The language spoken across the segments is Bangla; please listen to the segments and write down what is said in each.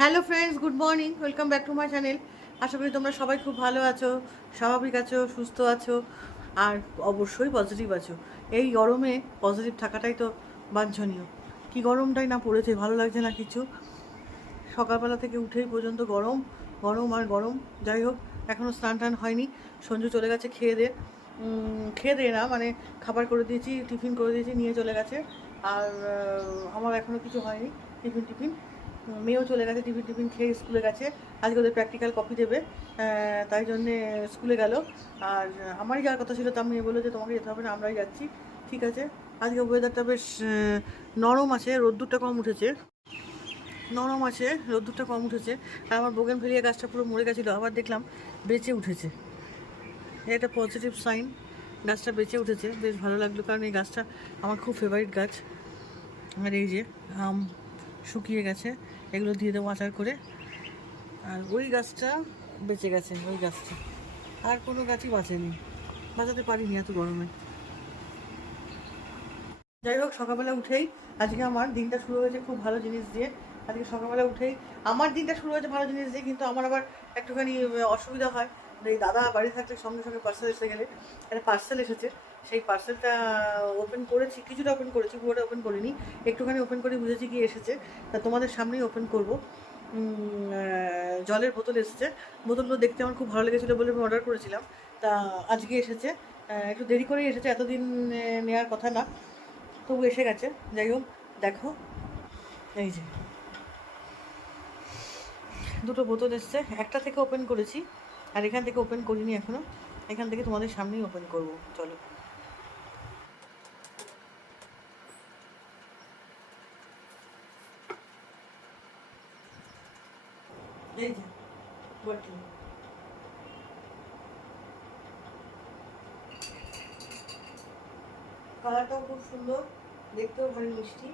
Hello friends, good morning, welcome back to my channel. আশা করি তোমরা সবাই খুব ভালো আছো, স্বাভাবিক আছো, সুস্থ আছো আর অবশ্যই পজিটিভ আছো। এই গরমে পজিটিভ থাকাটাই তো বাঞ্ছনীয়। কি গরমটাই না পড়েছে, ভালো লাগছে না কিছু। সকালবেলা থেকে উঠেই পর্যন্ত গরম গরম আর গরম। যাই হোক, এখনও স্নান টান হয়নি। সঞ্জু চলে গেছে খেয়ে দে না মানে খাবার করে দিয়েছি, টিফিন করে দিয়েছি, নিয়ে চলে গেছে। আর আমার এখনও কিছু হয়নি। টিফিন মেয়েও চলে গেছে, টিফিন খেয়ে স্কুলে গেছে। আজকে ওদের প্র্যাকটিক্যাল কপি দেবে, তাই জন্যে স্কুলে গেল। আর আমারই যাওয়ার কথা ছিল, তা মেয়ে বললো যে তোমাকে যেতে হবে না, আমরাই যাচ্ছি। ঠিক আছে। আজকে ওয়েদারটা বেশ নরম আছে, রোদ্দুরটা কম উঠেছে। রোদ্দুরটা কম উঠেছে। আর আমার বোগেনভেলিয়া গাছটা পুরো মরে গেছিলো, আবার দেখলাম বেঁচে উঠেছে। এটা পজিটিভ সাইন, গাছটা বেঁচে উঠেছে, বেশ ভালো লাগলো। কারণ এই গাছটা আমার খুব ফেভারিট গাছ। আর এই যে আম শুকিয়ে গেছে, এগুলো দিয়ে দেবো আচার করে। আর ওই গাছটা বেঁচে গেছে, ওই গাছটা। আর কোনো গাছই বাঁচেনি, বাঁচাতে পারিনি এত গরমে। যাই হোক, সকালবেলা উঠেই আজকে আমার দিনটা শুরু হয়েছে খুব ভালো জিনিস দিয়ে। আজকে সকালবেলা উঠেই আমার দিনটা শুরু হয়েছে ভালো জিনিস দিয়ে, কিন্তু আমার আবার একটুখানি অসুবিধা হয়। এই দাদা বাড়ি থাকলে সঙ্গে সঙ্গে পার্সেল এসে গেলে, একটা পার্সেল এসেছে। সেই পার্সেলটা ওপেন করেছি, কিছুটা ওপেন করেছি, পুরোটা ওপেন করিনি। একটুখানি ওপেন করে বুঝেছি কি এসেছে, তা তোমাদের সামনেই ওপেন করবো। জলের বোতল এসেছে। বোতলগুলো দেখতে আমার খুব ভালো লেগেছিলো বলে আমি অর্ডার করেছিলাম। তা আজকে এসেছে, একটু দেরি করেই এসেছে, এতদিন নেওয়ার কথা না, তবু এসে গেছে। যাই হোক, দেখো এই যে দুটো বোতল এসছে। একটা থেকে ওপেন করেছি, আর এখান থেকে ওপেন করিনি এখনো। এখান থেকে তোমাদের সামনেই ওপেন করব, চলো। এই যে বটল, কালারটাও খুব সুন্দর, দেখতেও ভারী মিষ্টি।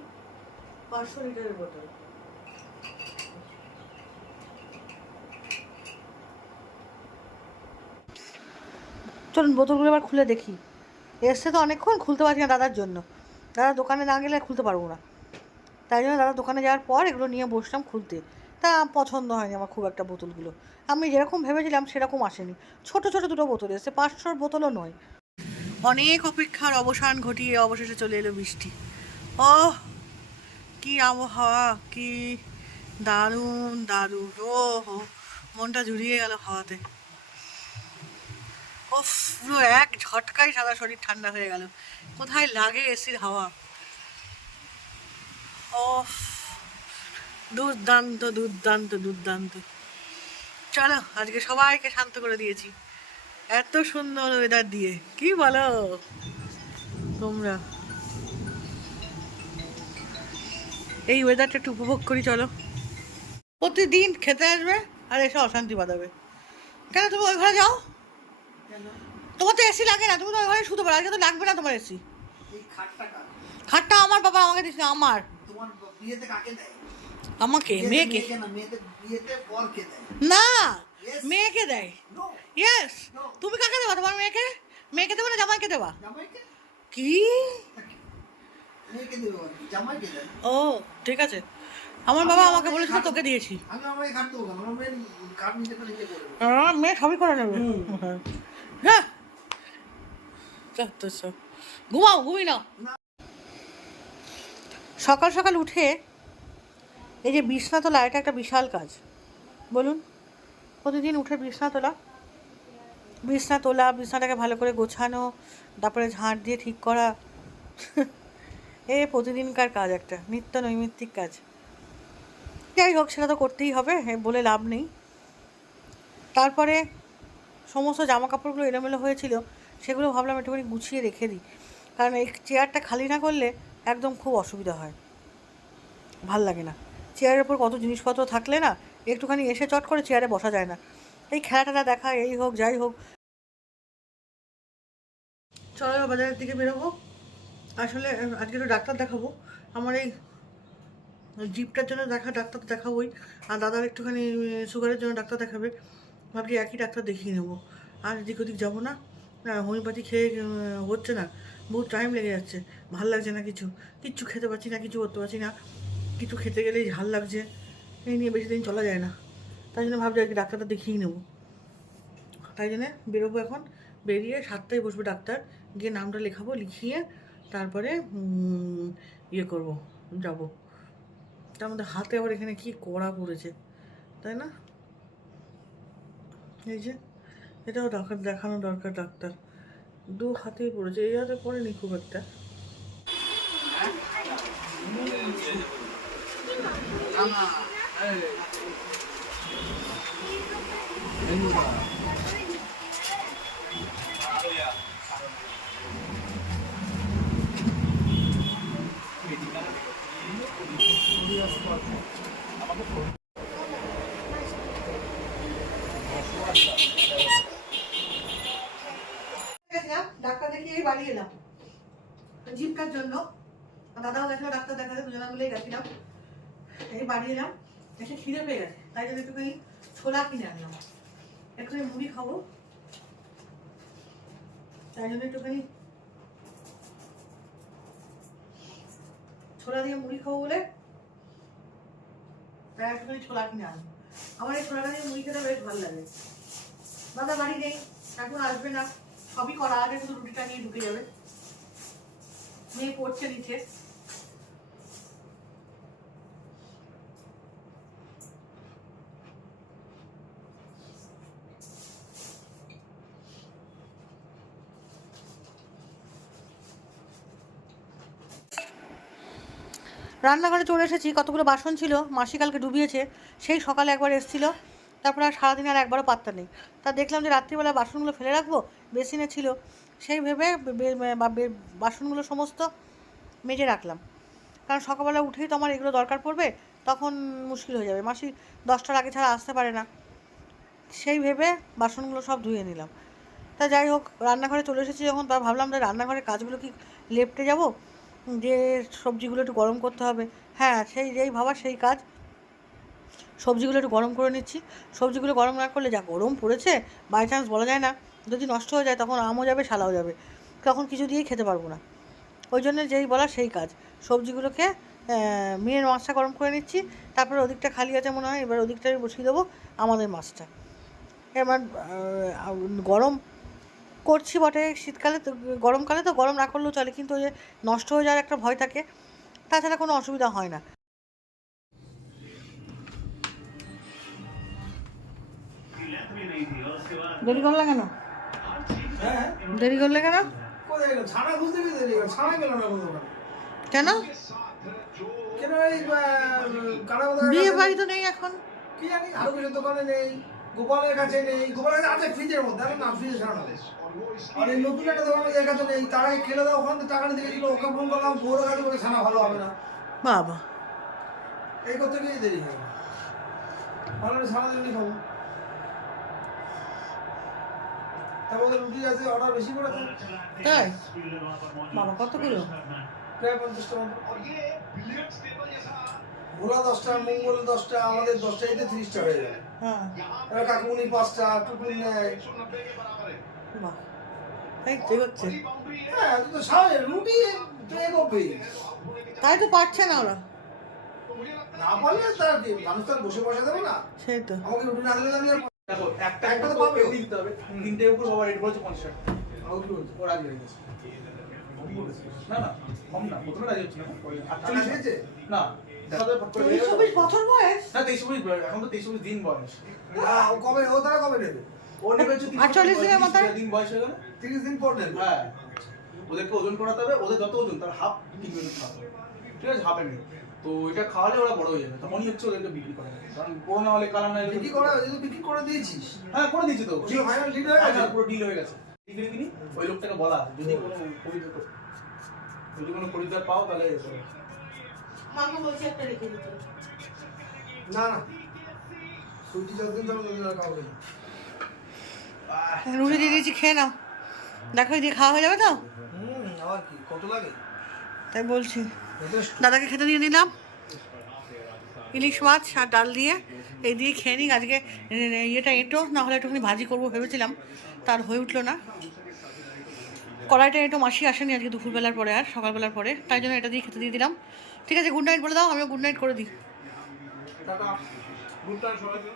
500 লিটারের বোতল। চলুন বোতলগুলো এবার খুলে দেখি। এসছে তো অনেকক্ষণ, খুলতে পারছি না দাদার জন্য। দাদা দোকানে না গেলে খুলতে পারবো না, তাই জন্য দাদা দোকানে যাওয়ার পর এগুলো নিয়ে বসলাম খুলতে। তা পছন্দ হয়নি আমার খুব একটা বোতলগুলো। আমি যেরকম ভেবেছিলাম সেরকম আসেনি। ছোট ছোট দুটো বোতল এসেছে, 500 বোতলও নয়। অনেক অপেক্ষার অবসান ঘটিয়ে অবশেষে চলে এলো বৃষ্টি। ও কি আবহাওয়া, কি দারুণ দারুণ! ও হো, মনটা জুড়িয়ে গেল হাওয়াতে। ও পুরো এক ঝটকায় সারা শরীর ঠান্ডা হয়ে গেল। কোথায় লাগে এসির হাওয়া! ও দুর্দান্ত দুর্দান্ত দুর্দান্ত। চলো, আজকে সবাইকে শান্ত করে দিয়েছি এত সুন্দর ওয়েদার দিয়ে। কি বলো তোমরা? এই ওয়েদারটা একটু উপভোগ করি, চলো। প্রতিদিন খেতে আসবে আর এসে অশান্তি বাঁধাবে। কেন তুমি ওই ঘরে যাও? তোমার তো এসি লাগে না, তুমি তো ওই ঘরে শুতে পারো। আজকে তো লাগবে না তোমার এসি। খাটটা আমার, বাবা আমাকে দিস না। আমার আমাকে মেয়েকে না, মেয়েকে দেয়। ইয়েস। তুমি কাকে দেবা? তোমার মেয়েকে? মেয়েকে দেবো না জামাইকে দেবা? কি? ও ঠিক আছে। আমার বাবা আমাকে বলেছিল তোকে দিয়েছি। মেয়ে সবই করে নেবে। হ্যাঁ, ঘুমাও, ঘুমিয়ে নাও। সকাল সকাল উঠে এই যে বিছনা তোলা, এটা একটা বিশাল কাজ, বলুন। প্রতিদিন উঠে বিছনা তোলা, বিছনাটাকে ভালো করে গোছানো, তারপরে ঝাঁট দিয়ে ঠিক করা। এ প্রতিদিনকার কাজ, একটা নিত্য নৈমিত্তিক কাজ। যাই হোক, সেটা তো করতেই হবে, বলে লাভ নেই। তারপরে সমস্ত জামা কাপড়গুলো এলোমেলো হয়েছিল, সেগুলো ভাবলাম একটুখানি গুছিয়ে রেখে দিই। কারণ এই চেয়ারটা খালি না করলে একদম খুব অসুবিধা হয়, ভাল লাগে না। চেয়ারের ওপর কত জিনিসপত্র থাকলে না একটুখানি এসে চট করে চেয়ারে বসা যায় না। এই খেলাটা দেখা, এই হোক যাই হোক। চলো বাজারের দিকে বেরোবো। আসলে আজকে একটু ডাক্তার দেখাবো। আমার এই জিপটার জন্য ডাক্তার দেখাবোই। আর দাদার একটুখানি সুগারের জন্য ডাক্তার দেখাবে। ভাবছি একই ডাক্তার দেখিয়ে নেবো, আর এদিক ওদিক যাবো না। হোমিওপ্যাথি খেয়ে হচ্ছে না, বহু টাইম লেগে যাচ্ছে। ভাল লাগছে না, কিচ্ছু খেতে পারছি না, কিছু করতে পারছি না। কিছু খেতে গেলেই ঝাল লাগছে। এই নিয়ে বেশি দিন চলা যায় না, তাই জন্য ভাবছি আজকে ডাক্তারটা দেখিয়ে নেবো। তাই জন্যে বেরোবো এখন, বেরিয়ে 7টায় বসবে ডাক্তার, গিয়ে নামটা লেখাবো, লিখিয়ে তারপরে ইয়ে করবো, যাবো। তার মধ্যে হাতে আবার এখানে কি কড়া পড়েছে, তাই না? এই যে এটাও দেখানো দরকার ডাক্তার, 2 হাতেই পড়েছে, এই হাতে পড়েনি খুব একটা। ডাক্তার দেখিয়ে বাড়ি এলাম জিপটার জন্য, দাদাও গেছিল ডাক্তার দেখাতে, দুজনে মিলেই গেছিলাম। এই বাড়ি এলাম, এসে খিদে পেয়ে গেছে, তাই জন্য একটুখানি ছোলা কিনে আনলাম, একটুখানি মুড়ি খাবো, তাই জন্য একটুখানি ছোলা দিয়ে মুড়ি খাবো বলে তাই একটুখানি ছোলা কিনে আনলাম। আমার এই ছোলাটা দিয়ে মুড়ি খেতে বেশ ভালো লাগে। দাদা বাড়ি নেই, এখন আসবে না, সবই করা আছে, শুধু রুটিটা নিয়ে ঢুকে যাবে। মেয়ে পড়ছে নিচে। রান্নাঘরে চলে এসেছি, কতগুলো বাসন ছিল, মাসি কালকে ডুবিয়েছে, সেই সকালে একবার এসেছিলো, তারপরে আর সারাদিন আর একবারও পাত্তা নেই। তা দেখলাম যে রাত্রিবেলা বাসনগুলো ফেলে রাখবো, বেসিনে ছিল, সেই ভেবে বাসনগুলো সমস্ত মেজে রাখলাম, কারণ সকালবেলা উঠেই তো আমার এগুলো দরকার পড়বে, তখন মুশকিল হয়ে যাবে, মাসি 10টার আগে ছাড়া আসতে পারে না, সেই ভেবে বাসনগুলো সব ধুয়ে নিলাম। তা যাই হোক, রান্নাঘরে চলে এসেছি যখন, তা ভাবলাম যে রান্নাঘরের কাজগুলো কি লেপটে যাব, যে সবজিগুলো একটু গরম করতে হবে। হ্যাঁ, সেই যেই ভাবা সেই কাজ, সবজিগুলো একটু গরম করে নিচ্ছি। সবজিগুলো গরম না করলে যা গরম পড়েছে, বাই চান্স বলা যায় না, যদি নষ্ট হয়ে যায় তখন আমও যাবে, শালাও যাবে, তখন কিছু দিয়েই খেতে পারবো না। ওই জন্য যেই বলা সেই কাজ, সবজিগুলোকে মেয়ের মাছটা গরম করে নিচ্ছি, তারপরে ওদিকটা খালি আছে মনে হয়, এবার ওদিকটাই বসিয়ে দেবো আমাদের মাছটা। এবার গরম করছি বটে, শীতকালে তো, গরমকালে তো গরম না করলেও চলে, কিন্তু ওই যে নষ্ট হয়ে যাওয়ার একটা ভয় থাকে, তাছাড়া কোনো অসুবিধা হয় না। দেরি করলে কেন? দেরি করলে কেন? কেন? বিয়ে বাড়ি তো নেই এখন, কি জানি, আরো কিছু দোকানে নেই, গোপালের কাছে নেই, গোপালের কাছে আছে ফ্রিজের মধ্যে, না ফ্রিজে ছাড়া। আর এই নতুন একটা দোকানের কাছে নেই, তার আগে খেলে দাও, ওখান থেকে টাকা নিতে গেছিল, ওকে ফোন করলাম, ওর কাছে বলে ছানা ভালো হবে না। বাবা, এই করতে গিয়ে দেরি হয়, ভালো ছানা দিন খাবো। তারপরে রুটি আছে, অর্ডার বেশি করেছে। তাই? বাবা কতগুলো? প্রায় 50টা মতো। ভোলা 10টা, মঙ্গল 10টা, আমাদের 10টা, এতে 30টা হয়ে যায়। হ্যাঁ, এবার কাকুমনি 5টা, টুকুন নেয়। বাহ, এই ঠিক হচ্ছে। হ্যাঁ, তো স্বাভাবিক, রুটি তো এগোবেই। তাই তো পারছে না ওরা, না পারলে তার কি, মানুষ তার বসে বসে দেবে না। সেই তো। আমাকে রুটি না দিলে আমি আর দেখো একটা একটা তো তো পাবে। দিতে হবে, তিনটের উপর বাবা রেট বলেছে 50 টাকা। আমাকে কি বলছে? ও রাজি হয়ে গেছে। না না, কম না, প্রথমে রাজি হচ্ছে না, টাকা 48 দিয়েছে? না, দেখাতে ফট করে 24 বছর বয়স? না, 23 বয়স, এখন তো 23 দিন বয়স। না, ও কবে, ও তারা কবে নেবে? ও নেবে হচ্ছে 48 দিনের মাথায়? দিন বয়স হয়ে গেল। 30 দিন পর নেবে। হ্যাঁ, ওদেরকে ওজন করাতে হবে, ওদের যত ওজন তার হাফ 3 মিনিট খাওয়া হবে, ঠিক আছে, হাফ মিনিট। তো এটা খাওয়ালে ওরা বড় হয়ে যাবে, তখনই হচ্ছে ওদেরকে বিক্রি করা যাবে, কারণ পুরো না হলে কালার না হলে বিক্রি করা, যদি বিক্রি করে দিয়েছিস, হ্যাঁ করে দিয়েছি তো, পুরো ফাইনাল ডিল হয়ে গেছে। পুরো ডিল হয়ে গেছে। ডিল কিনি ওই লোকটাকে বলা আছে, যদি কোনো খরিদ্দার পাও তাহলে মাকে বলছি একটা রেখে দিতে। না না, সুইটি যতদিন ধরে নতুন আর খাওয়া হয়নি। রুটি দিয়ে দিয়েছি, খেয়ে নাও, দেখো দিয়ে খাওয়া হয়ে যাবে তো, আবার কি কত লাগে? তাই বলছি। যথেষ্ট। দাদাকে খেতে দিয়ে দিলাম ইলিশ মাছ আর ডাল দিয়ে, এই দিয়ে খেয়ে নিই। আজকে ইয়েটা এঁটো না হলে একটুখানি ভাজি করবো ভেবেছিলাম, তার হয়ে উঠলো না। কড়াইটা এঁটো মাসি আসেনি আজকে দুপুরবেলার পরে আর সকালবেলার পরে, তাই জন্য এটা দিয়ে খেতে দিয়ে দিলাম। ঠিক আছে, গুড নাইট বলে দাও, আমিও গুড নাইট করে দিই। টাটা, গুড টাইম সবাইকে।